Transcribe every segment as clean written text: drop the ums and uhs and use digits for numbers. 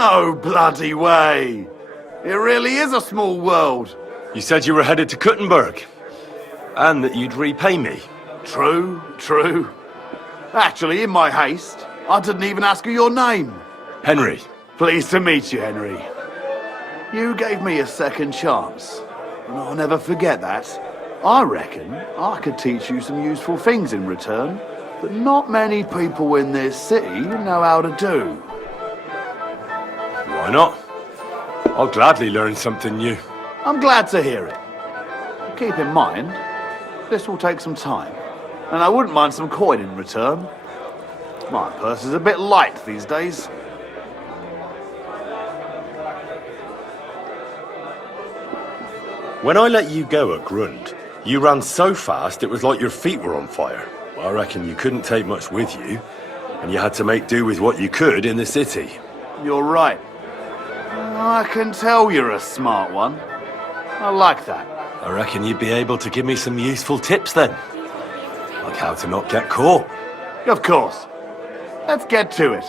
No bloody way! It really is a small world. You said you were headed to Kuttenberg, and that you'd repay me. True, true. Actually, in my haste, I didn't even ask you your name. Henry. Pleased to meet you, Henry. You gave me a second chance, and I'll never forget that. I reckon I could teach you some useful things in return that not many people in this city know how to do. Why not? I'll gladly learn something new. I'm glad to hear it. Keep in mind, this will take some time, and I wouldn't mind some coin in return. My purse is a bit light these days. When I let you go at Grund, you ran so fast it was like your feet were on fire. I reckon you couldn't take much with you, and you had to make do with what you could in the city. You're right. I can tell you're a smart one. I like that. I reckon you'd be able to give me some useful tips then. Like how to not get caught. Of course. Let's get to it.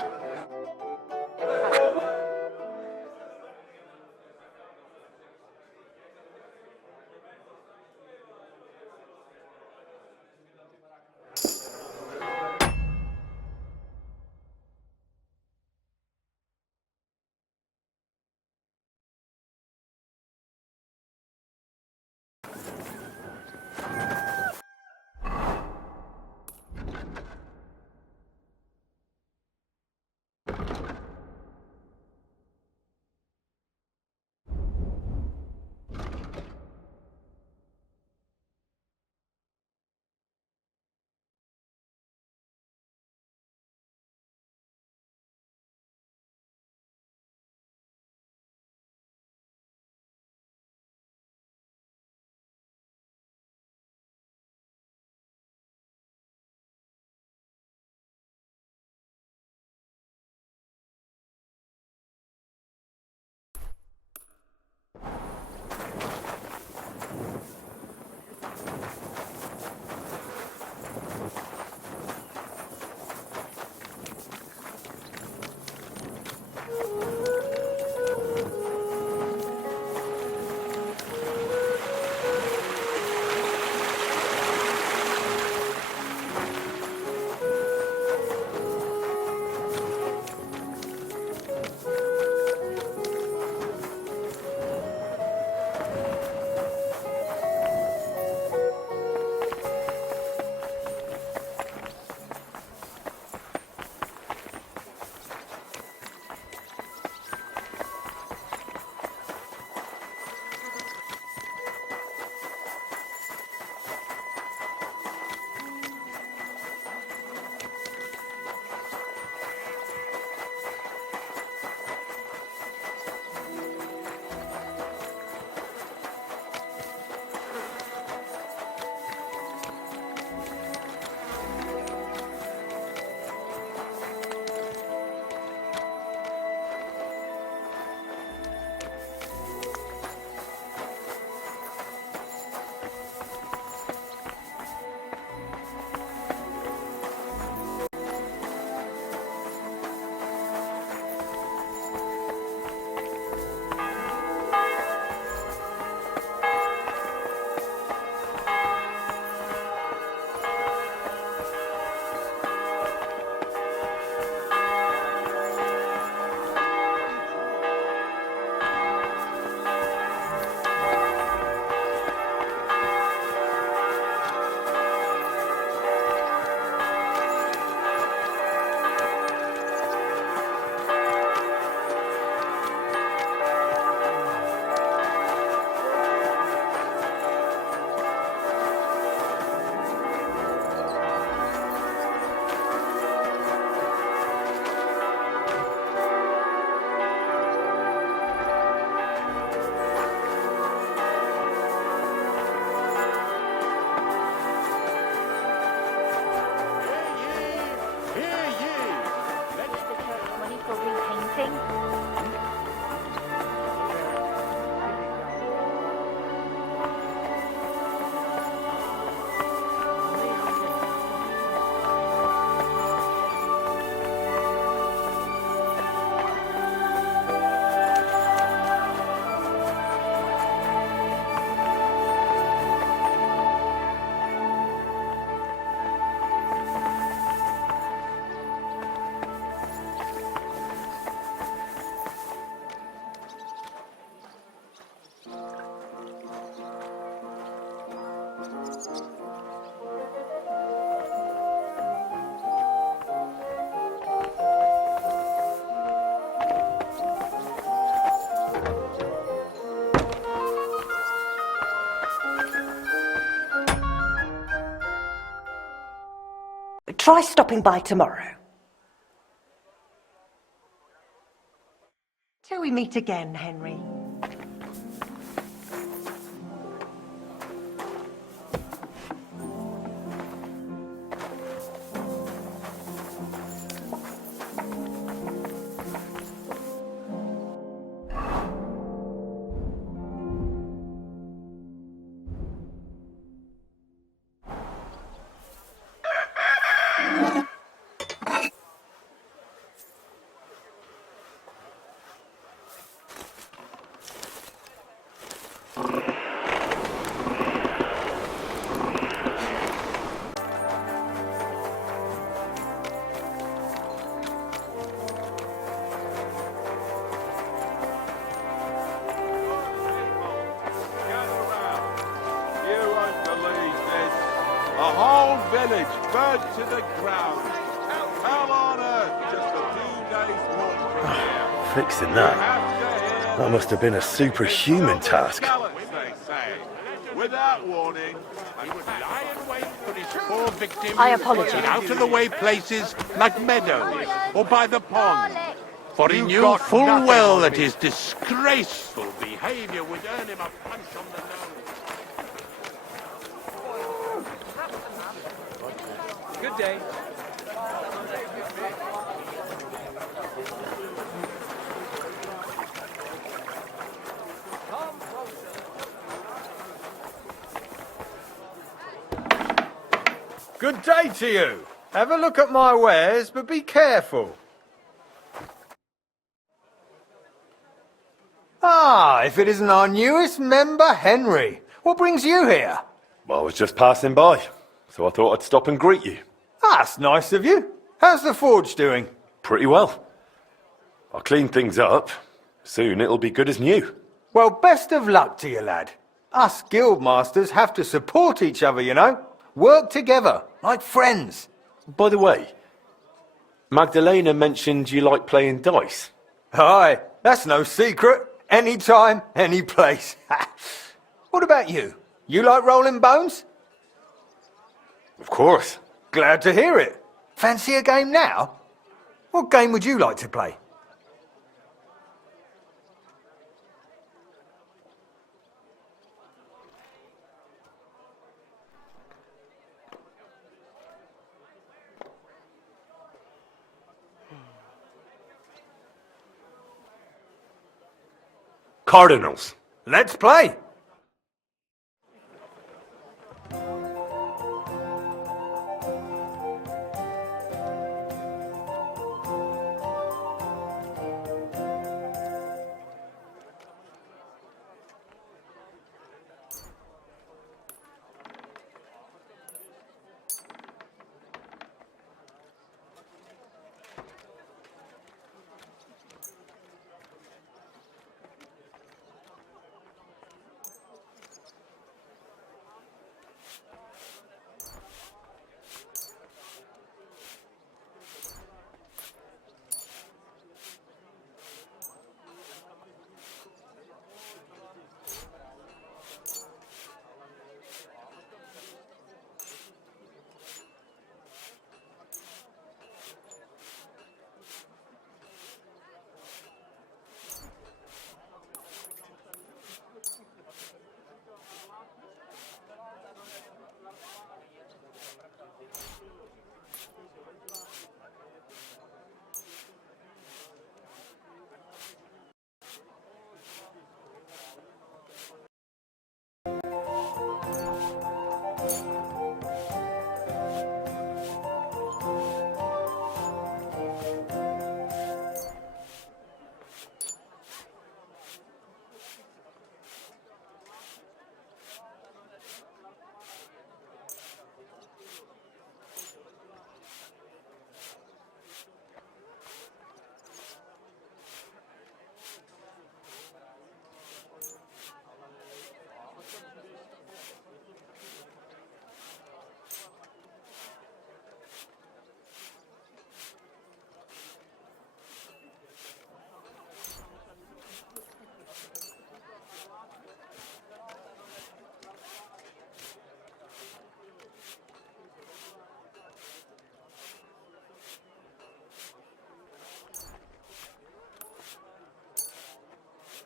Try stopping by tomorrow. Till we meet again, Henry. A whole village burnt to the ground. Hell on earth, just a few days walk from here. Fixing that? That must have been a superhuman task. They say. Without warning, he would lie in wait for his poor victims I apologize. in out-of-the-way places like meadows or by the pond. For he knew full well that his disgraceful behavior would earn him a punch on the nose. Good day. Good day to you. Have a look at my wares, but be careful. Ah, if it isn't our newest member, Henry. What brings you here? Well, I was just passing by, so I thought I'd stop and greet you. That's nice of you. How's the forge doing? Pretty well. I'll clean things up. Soon it'll be good as new. Well, best of luck to you, lad. Us guildmasters have to support each other, you know. Work together, like friends. By the way, Magdalena mentioned you like playing dice. Aye, that's no secret. Anytime, any place. What about you? You like rolling bones? Of course. Glad to hear it. Fancy a game now? What game would you like to play? Cardinals. Let's play.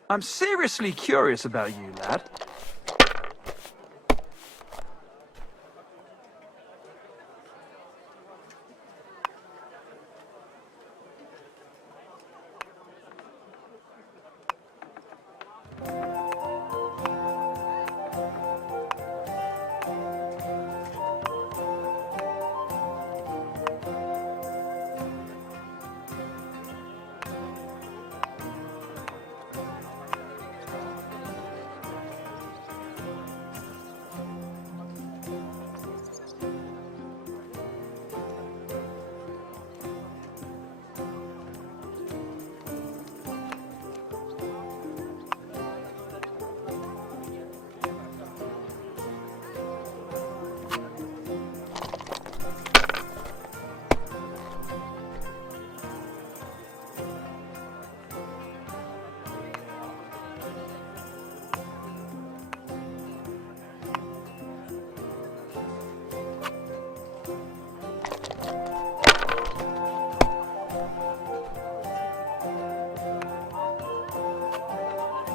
I'm seriously curious about you, lad.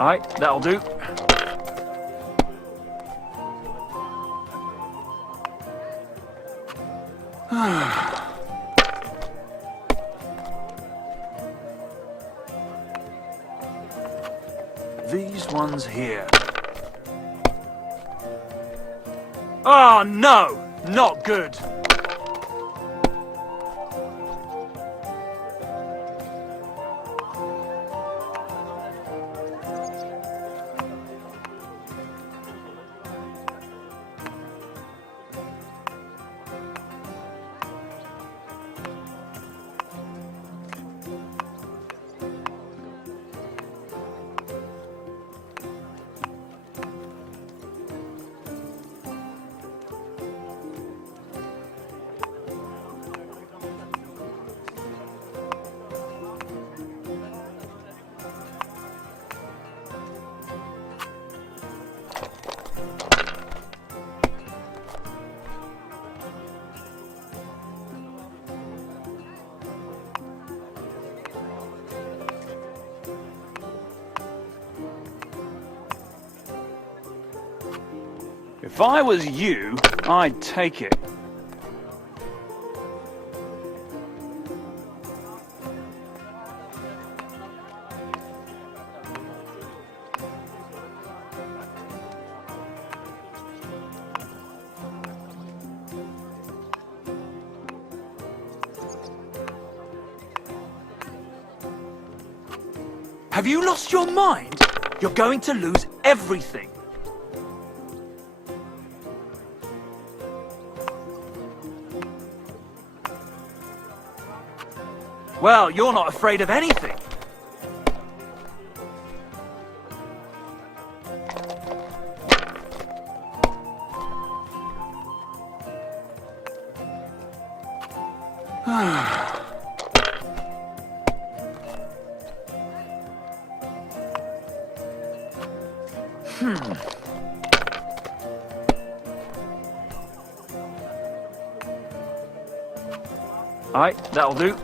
Alright, that'll do. These ones here. Oh no! Not good! If I was you, I'd take it. Have you lost your mind? You're going to lose everything. Well, you're not afraid of anything. Alright, that'll do.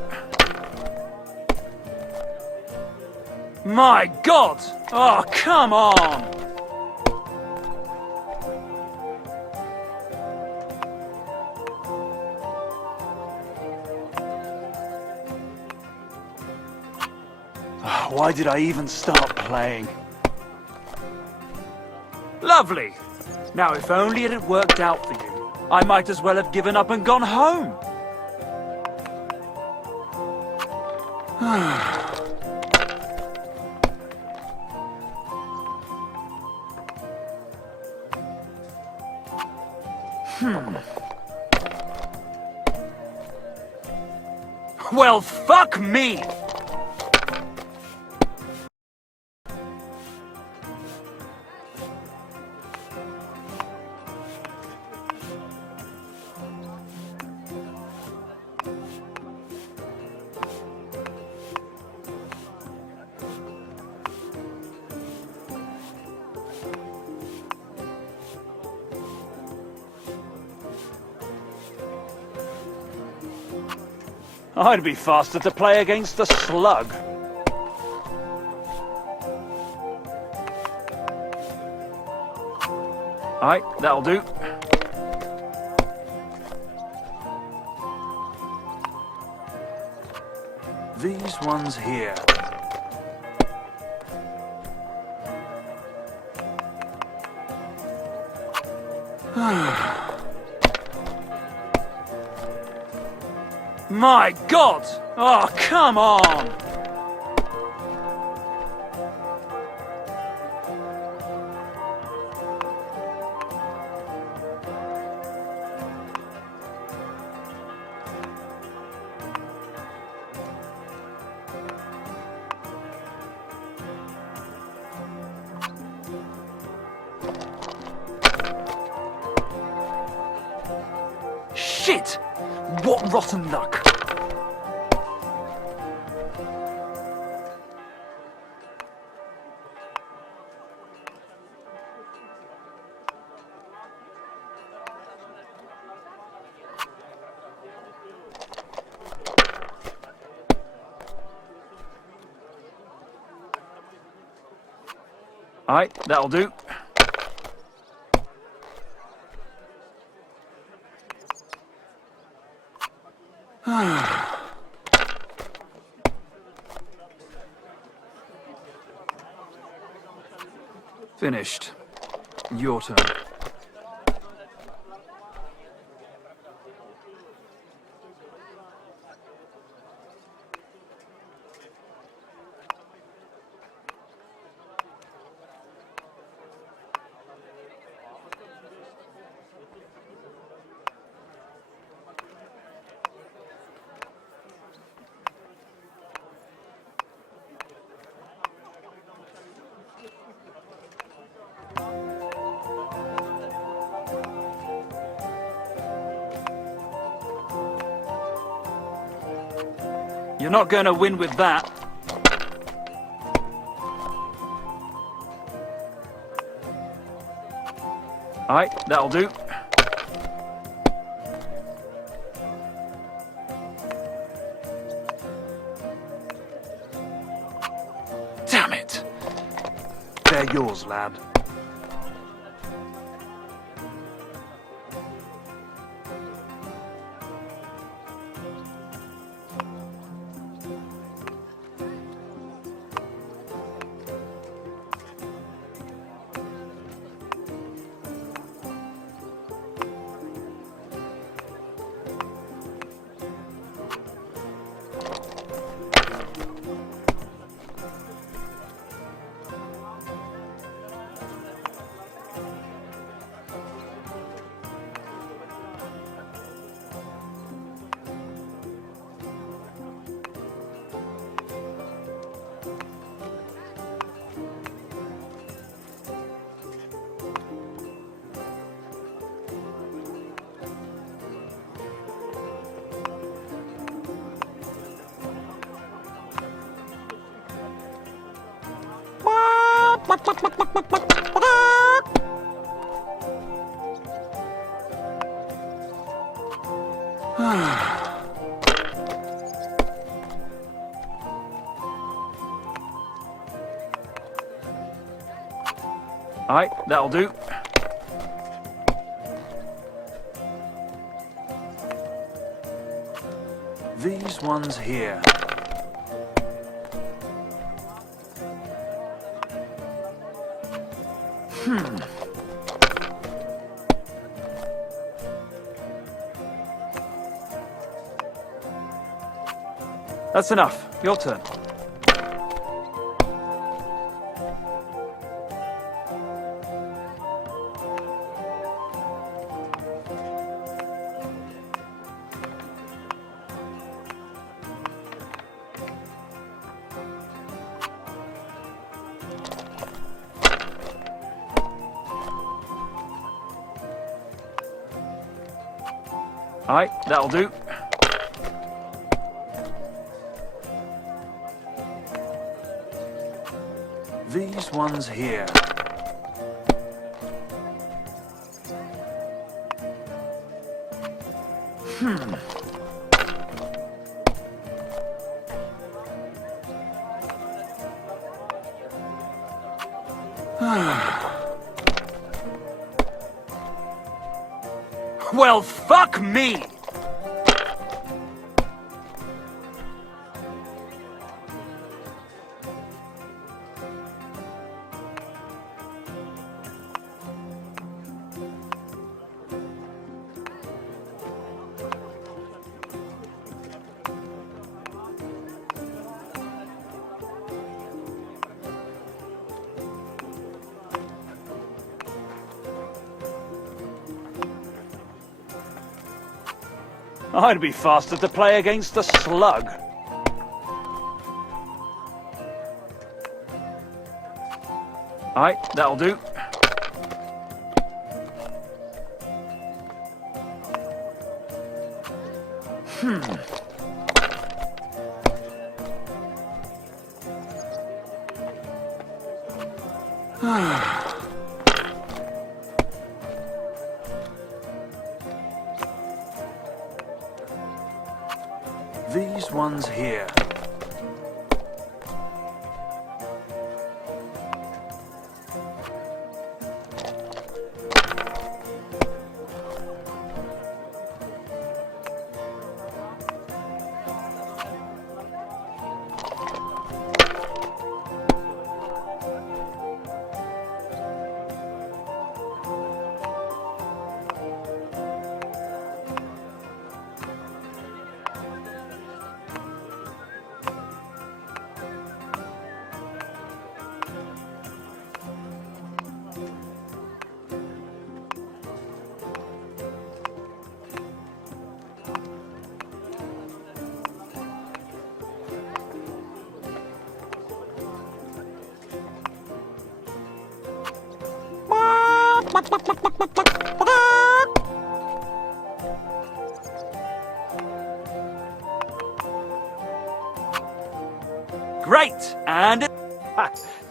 My God! Oh, come on! Why did I even start playing? Lovely! Now, if only it had worked out for you, I might as well have given up and gone home. Well, fuck me! I'd be faster to play against a slug. Alright, that'll do. These ones here. My God! Oh, come on! Shit! What rotten luck! Alright, that'll do. Finished. Your turn. You're not going to win with that. Alright, that'll do. Damn it! They're yours, lad. Alright, that'll do. These ones here. That's enough. Your turn. Alright, that'll do. These ones here. Well, fuck me! I'd be faster to play against a slug. Alright, that'll do. These ones here. Great! And...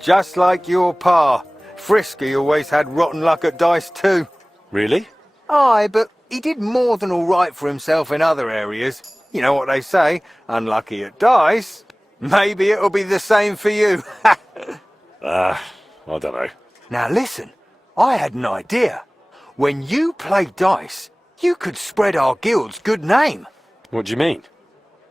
Just like your pa. Frisky always had rotten luck at dice too. Really? Aye, but he did more than all right for himself in other areas. You know what they say, unlucky at dice. Maybe it'll be the same for you. I don't know. Now listen, I had an idea. When you play dice, you could spread our guild's good name. What do you mean?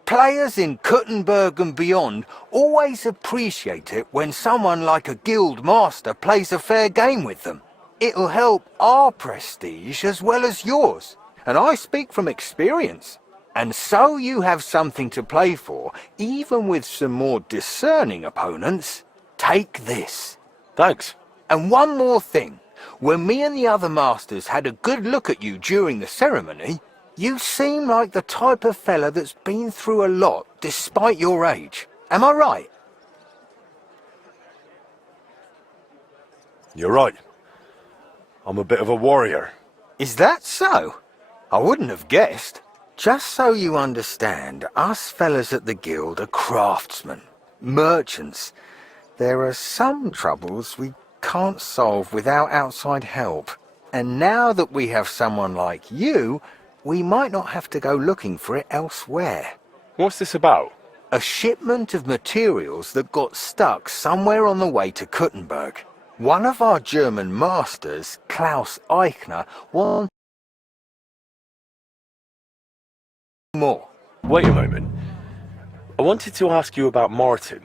Players in Kuttenberg and beyond always appreciate it when someone like a guild master plays a fair game with them. It'll help our prestige as well as yours, and I speak from experience. And so you have something to play for, even with some more discerning opponents. Take this. Thanks. And one more thing. When me and the other masters had a good look at you during the ceremony, you seem like the type of fella that's been through a lot despite your age. Am I right? You're right. I'm a bit of a warrior. Is that so? I wouldn't have guessed. Just so you understand, us fellas at the guild are craftsmen, merchants. There are some troubles we can't solve without outside help. And now that we have someone like you, we might not have to go looking for it elsewhere. What's this about? A shipment of materials that got stuck somewhere on the way to Kuttenberg. One of our German masters, Klaus Eichner, wanted more. Wait a moment. I wanted to ask you about Martin.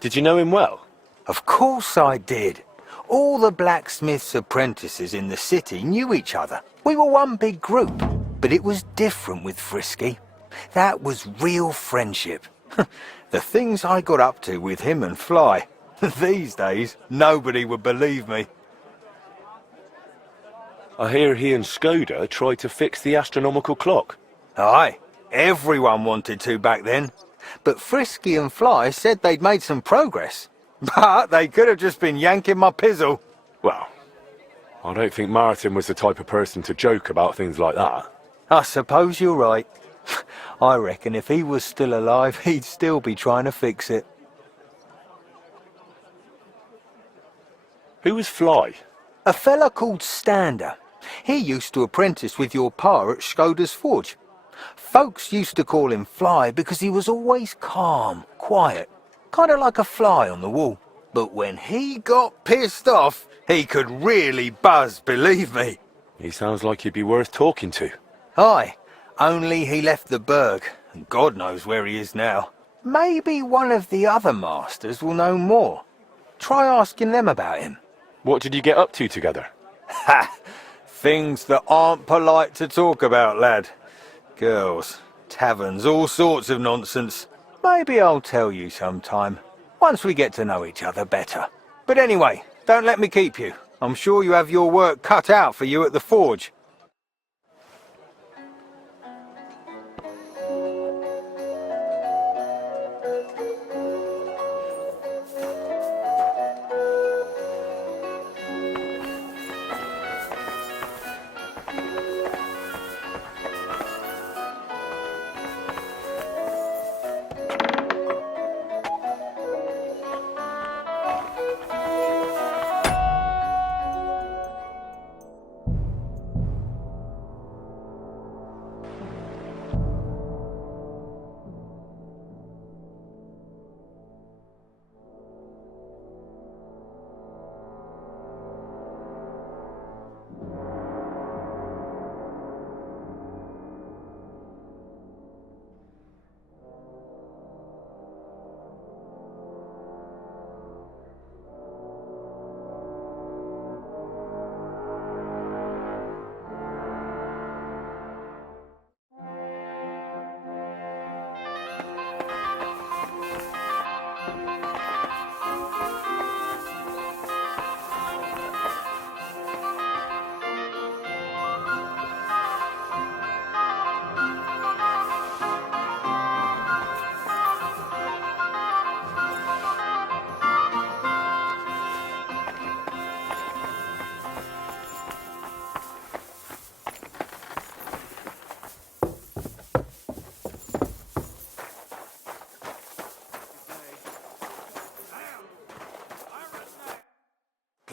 Did you know him well? Of course I did. All the blacksmith's apprentices in the city knew each other. We were one big group, but it was different with Frisky. That was real friendship. The things I got up to with him and Fly. These days, nobody would believe me. I hear he and Skoda tried to fix the astronomical clock. Aye, everyone wanted to back then. But Frisky and Fly said they'd made some progress. But they could have just been yanking my pizzle. Well, I don't think Martin was the type of person to joke about things like that. I suppose you're right. I reckon if he was still alive, he'd still be trying to fix it. Who was Fly? A fella called Stander. He used to apprentice with your pa at Skoda's Forge. Folks used to call him Fly because he was always calm, quiet, kind of like a fly on the wall. But when he got pissed off, he could really buzz, believe me. He sounds like he'd be worth talking to. Aye, only he left the burg, and God knows where he is now. Maybe one of the other masters will know more. Try asking them about him. What did you get up to together? Ha! Things that aren't polite to talk about, lad. Girls, taverns, all sorts of nonsense. Maybe I'll tell you sometime, once we get to know each other better. But anyway, don't let me keep you. I'm sure you have your work cut out for you at the forge.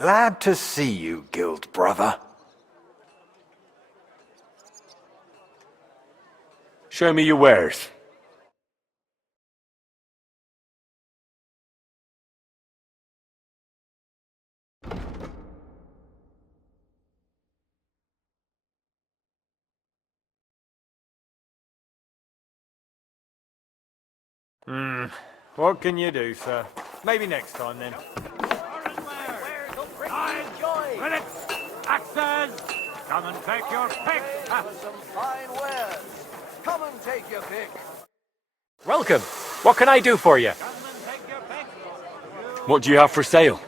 Glad to see you, guild brother. Show me your wares. What can you do, sir? Maybe next time, then. Relics, axes, come and take your pick. Some fine wares. Come and take your pick. Welcome. What can I do for you? What do you have for sale?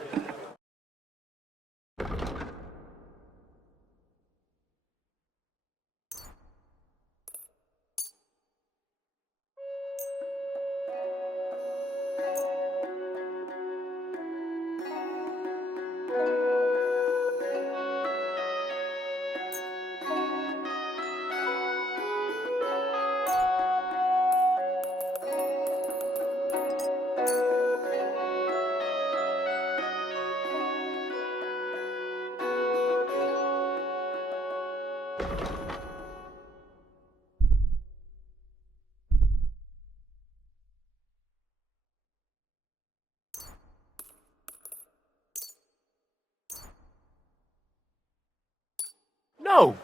No.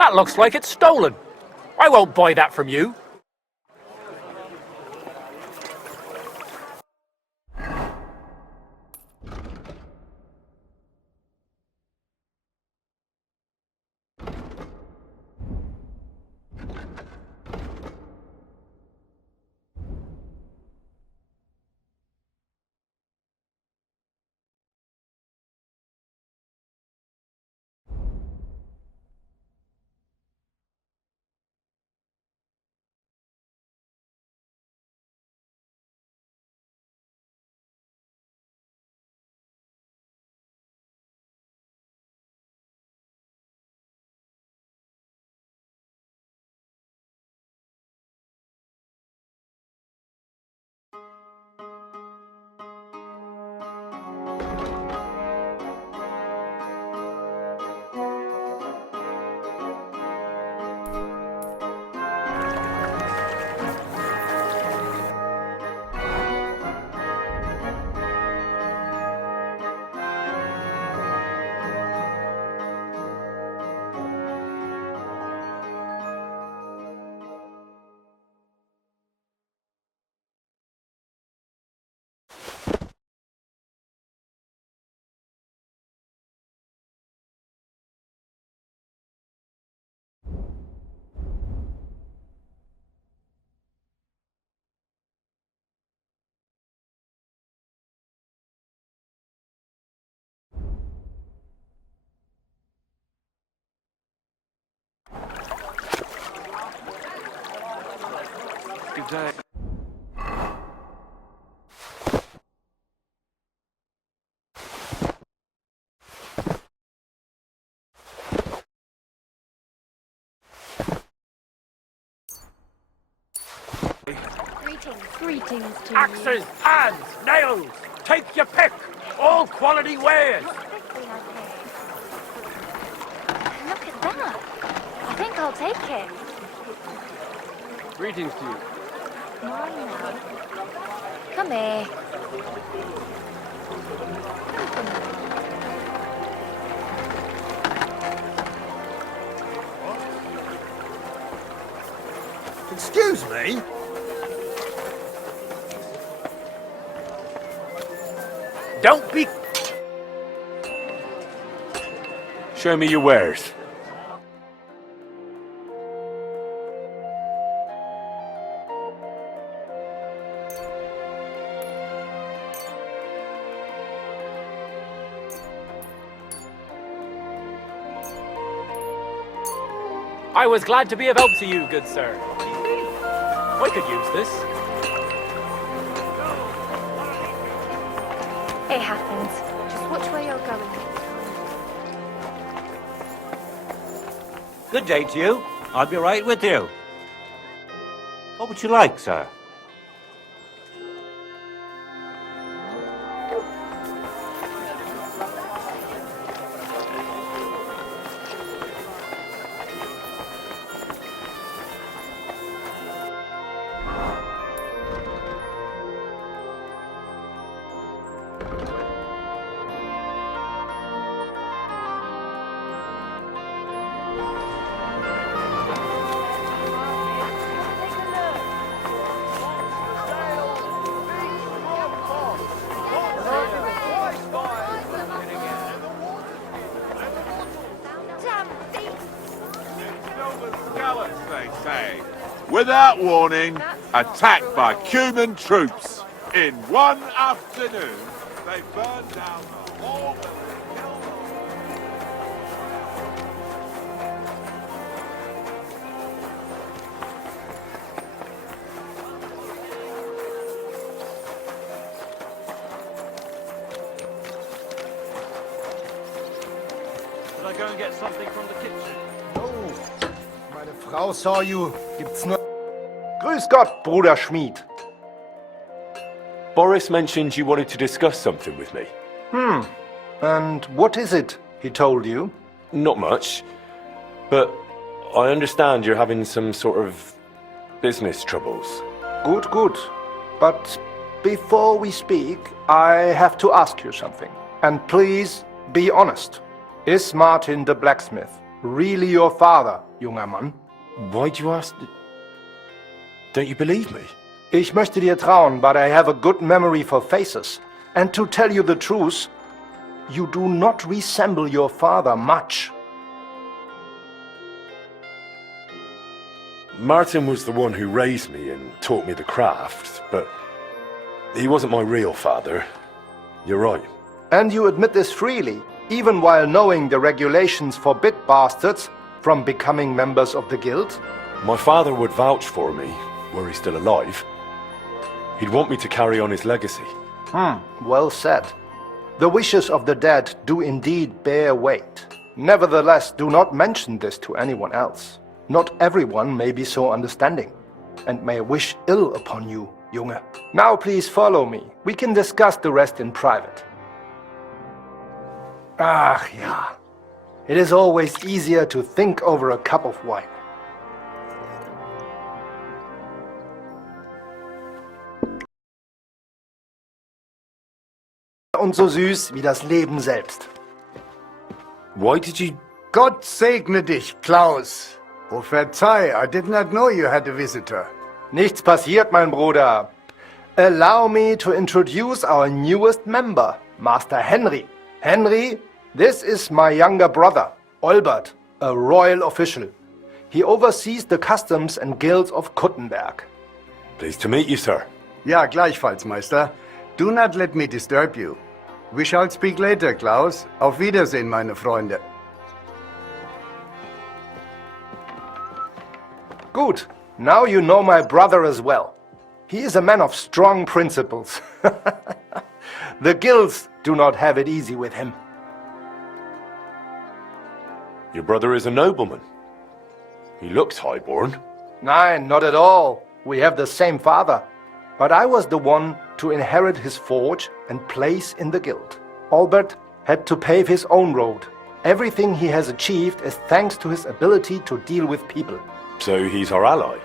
That looks like it's stolen. I won't buy that from you. day. Greetings to Axes, hands, nails. Take your pick. All quality wares. What pick will I take? Look at that. I think I'll take it. Greetings to you. Mine now. Come here. Excuse me? Don't be... Show me your wares. I was glad to be of help to you, good sir. I could use this. It happens. Just watch where you're going. Good day to you. I'll be right with you. What would you like, sir? They say. Without warning, attacked by Cuban troops. In one afternoon, they burned down the whole village. Should I go and get something from the kitchen? Meine Frau saw you. Gibt's nur... Grüß Gott, Bruder Schmied. Boris mentioned you wanted to discuss something with me. And what is it he told you? Not much, but I understand you're having some sort of business troubles. Good, good. But before we speak, I have to ask you something. And please be honest. Is Martin the blacksmith really your father, junger Mann? Why'd you ask? Don't you believe me? Ich möchte dir trauen, but I have a good memory for faces. And to tell you the truth, you do not resemble your father much. Martin was the one who raised me and taught me the craft, but he wasn't my real father. You're right. And you admit this freely, even while knowing the regulations forbid bastards from becoming members of the guild? My father would vouch for me, were he still alive. He'd want me to carry on his legacy. Well said. The wishes of the dead do indeed bear weight. Nevertheless, do not mention this to anyone else. Not everyone may be so understanding, and may wish ill upon you, Junge. Now please follow me. We can discuss the rest in private. Ach ja. It is always easier to think over a cup of wine. Und so süß wie das Leben selbst. Why did you... Gott segne dich, Klaus. Oh, verzeih, I did not know you had a visitor. Nichts passiert, mein Bruder. Allow me to introduce our newest member, Master Henry. Henry, this is my younger brother, Olbert, a royal official. He oversees the customs and guilds of Kuttenberg. Pleased to meet you, sir. Ja, gleichfalls, Meister. Do not let me disturb you. We shall speak later, Klaus. Auf Wiedersehen, meine Freunde. Gut, Now you know my brother as well. He is a man of strong principles. The guilds do not have it easy with him. Your brother is a nobleman. He looks highborn. Nein, not at all. We have the same father. But I was the one to inherit his forge and place in the guild. Albert had to pave his own road. Everything he has achieved is thanks to his ability to deal with people. So he's our ally.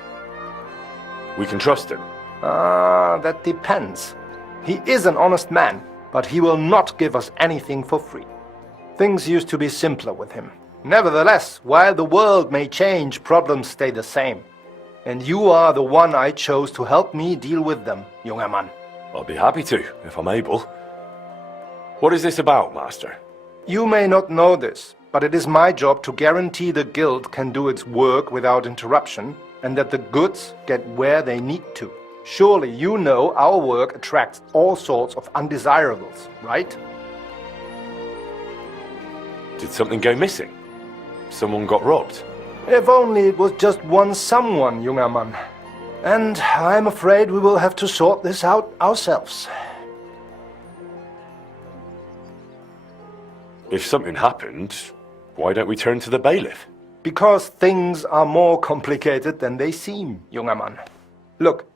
We can trust him. That depends. He is an honest man, but he will not give us anything for free. Things used to be simpler with him. Nevertheless, while the world may change, problems stay the same. And you are the one I chose to help me deal with them, junger Mann. I'll be happy to, if I'm able. What is this about, Master? You may not know this, but it is my job to guarantee the guild can do its work without interruption, and that the goods get where they need to. Surely you know our work attracts all sorts of undesirables, right? Did something go missing? Someone got robbed? If only it was just one someone, junger Mann. And I'm afraid we will have to sort this out ourselves. If something happened, why don't we turn to the bailiff? Because things are more complicated than they seem, junger Mann. Look,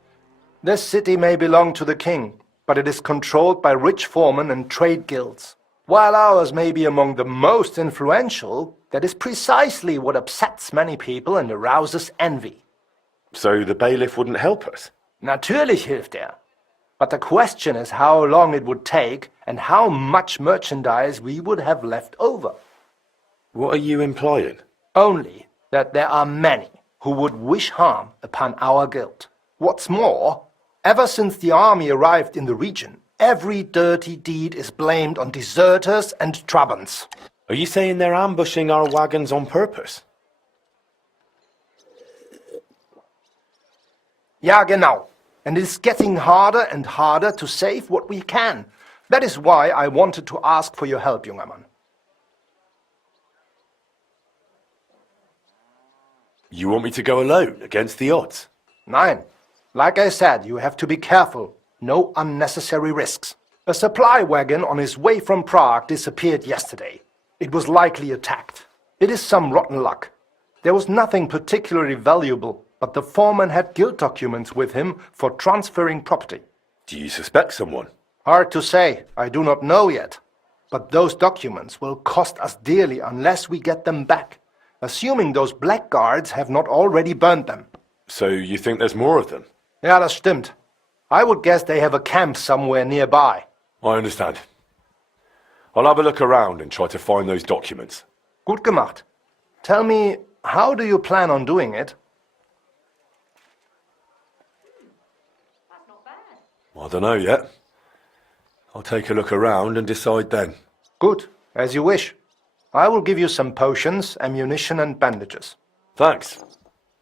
this city may belong to the king, but it is controlled by rich foremen and trade guilds. While ours may be among the most influential, that is precisely what upsets many people and arouses envy. So the bailiff wouldn't help us? Natürlich hilft er. But the question is how long it would take and how much merchandise we would have left over. What are you implying? Only that there are many who would wish harm upon our guild. What's more, ever since the army arrived in the region, every dirty deed is blamed on deserters and Trabants. Are you saying they're ambushing our wagons on purpose? Ja, genau. And it's getting harder and harder to save what we can. That is why I wanted to ask for your help, junger Mann. You want me to go alone, against the odds? Nein. Like I said, you have to be careful. No unnecessary risks. A supply wagon on his way from Prague disappeared yesterday. It was likely attacked. It is some rotten luck. There was nothing particularly valuable, but the foreman had guild documents with him for transferring property. Do you suspect someone? Hard to say. I do not know yet. But those documents will cost us dearly unless we get them back, assuming those blackguards have not already burned them. So you think there's more of them? Ja, das stimmt. I would guess they have a camp somewhere nearby. I understand. I'll have a look around and try to find those documents. Gut gemacht. Tell me, how do you plan on doing it? I don't know yet. I'll take a look around and decide then. Good, as you wish. I will give you some potions, ammunition and bandages. Thanks.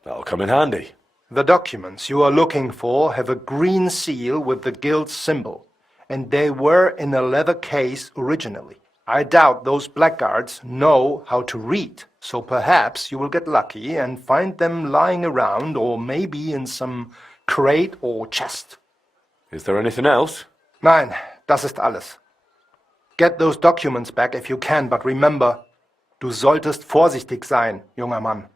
That'll come in handy. The documents you are looking for have a green seal with the guild's symbol, and they were in a leather case originally. I doubt those blackguards know how to read, so perhaps you will get lucky and find them lying around or maybe in some crate or chest. Is there anything else? Nein, das ist alles. Get those documents back if you can, but remember, du solltest vorsichtig sein, junger Mann.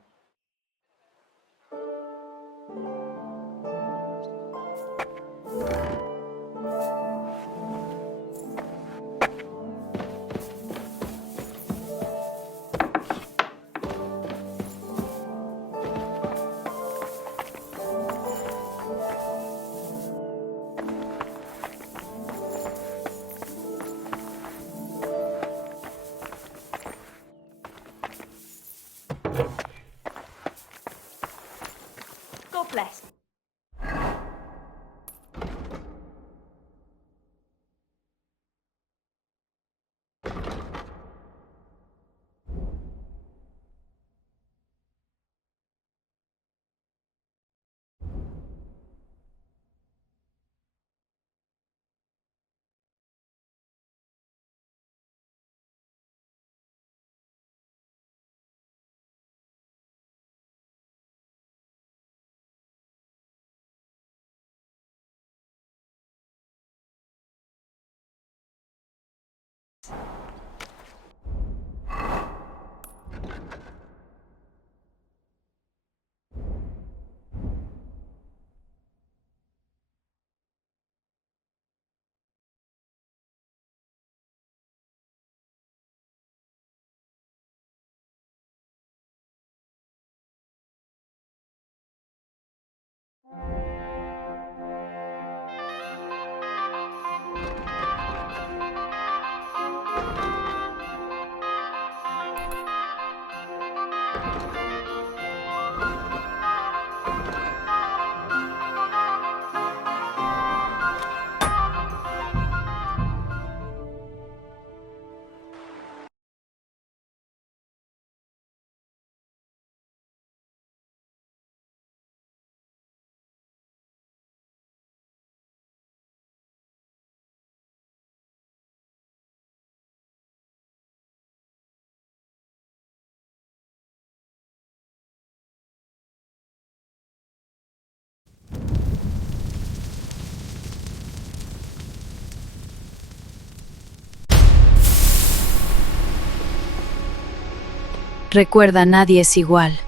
Recuerda, nadie es igual.